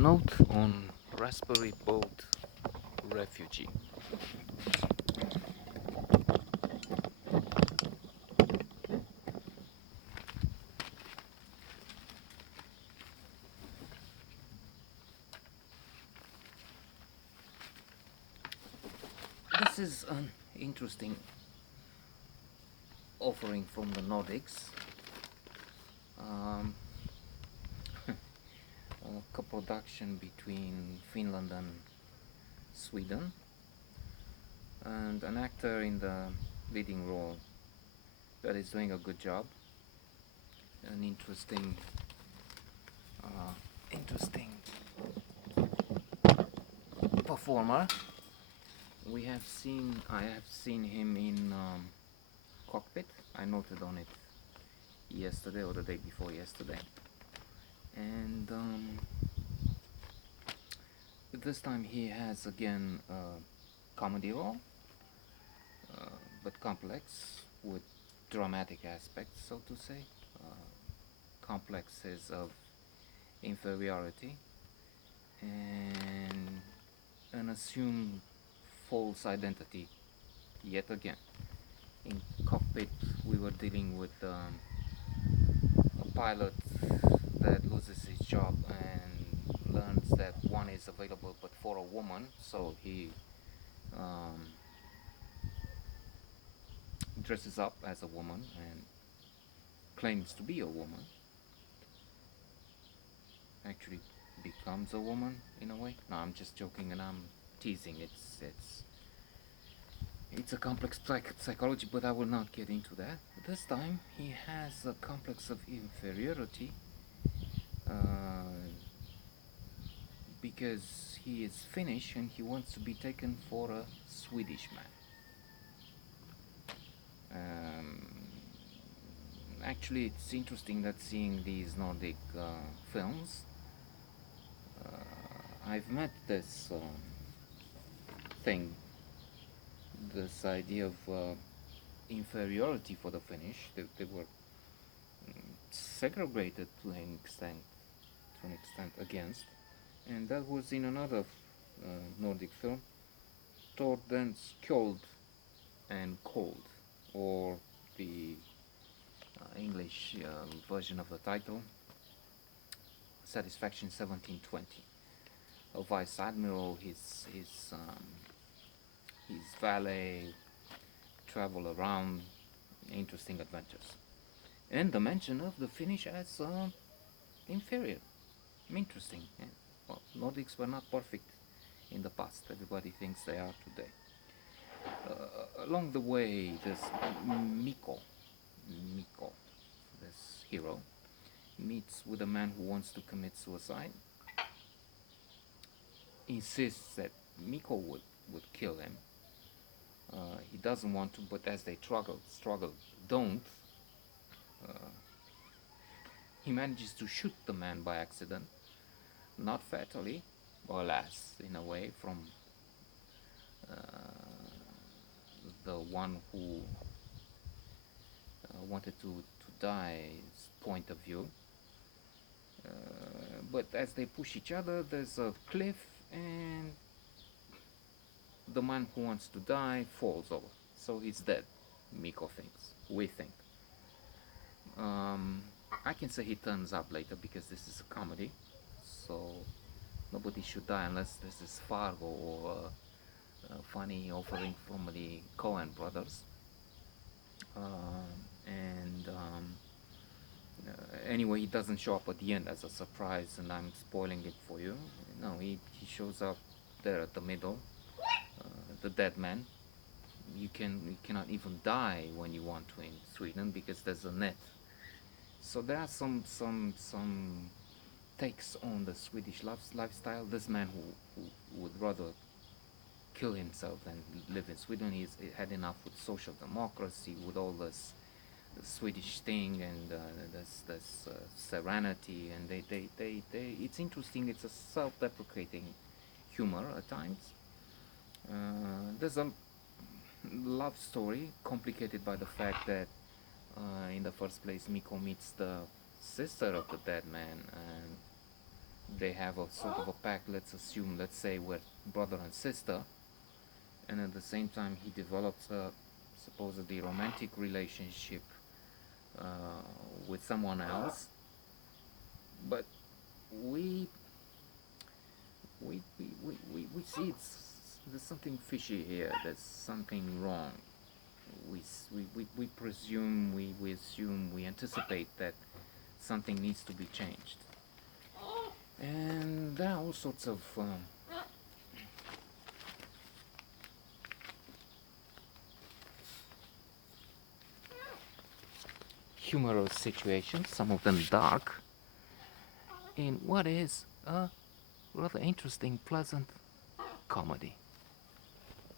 note on Raspberry boat Refugee. This is an interesting offering from the Nordics. Um, a co-production between Finland and Sweden, and an actor in the leading role that is doing a good job. An interesting performer. I have seen him in Cockpit. I noted on it yesterday or the day before yesterday, and this time he has again a comedy role, but complex with dramatic aspects, so to say. Complexes of inferiority and an assumed false identity yet again. In Cockpit, we were dealing with a pilot that loses his job and learns that one is available but for a woman, so he um, dresses up as a woman and claims to be a woman, actually becomes a woman in a way. No, I'm just joking and I'm teasing. It's a complex psychology, but I will not get into that. This time he has a complex of inferiority because he is Finnish and he wants to be taken for a Swedish man. Actually, it's interesting that seeing these Nordic films, I've met this thing, this idea of inferiority for the Finnish. They were segregated to an extent against, and that was in another Nordic film, Torden's Skjold and Cold, or the English version of the title, Satisfaction 1720. A vice admiral, his valet travel around, interesting adventures, and the mention of the Finnish as inferior. Interesting. Yeah. Well, Nordics were not perfect in the past. Everybody thinks they are today. Along the way, this Miko, this hero, meets with a man who wants to commit suicide. Insists that Miko would kill him. He doesn't want to, but as they struggle, don't. Uh, he manages to shoot the man by accident, not fatally, alas, in a way, from uh, the one who wanted to die's point of view. But as they push each other, there's a cliff, and the man who wants to die falls over. So he's dead, Miko thinks. We think. I can say he turns up later because this is a comedy. So nobody should die unless this is Fargo or a funny offering from the Coen brothers. And Anyway, he doesn't show up at the end as a surprise, and I'm spoiling it for you. No, he shows up there at the middle, the dead man. You cannot even die when you want to in Sweden because there's a net. So there are some takes on the Swedish lifestyle. This man who would rather kill himself than live in Sweden. He had enough with social democracy, with all this Swedish thing and this serenity, and they it's interesting. It's a self-deprecating humor at times. There's a love story complicated by the fact that in the first place Miko meets the sister of the dead man, and they have a sort of a pact. Let's assume, let's say, we're brother and sister, and at the same time he develops a supposedly romantic relationship uh, with someone else, but we we see there's something fishy here. There's something wrong. We presume, we assume, we anticipate that something needs to be changed. And there are all sorts of humorous situations, some of them dark, in what is a rather interesting, pleasant comedy.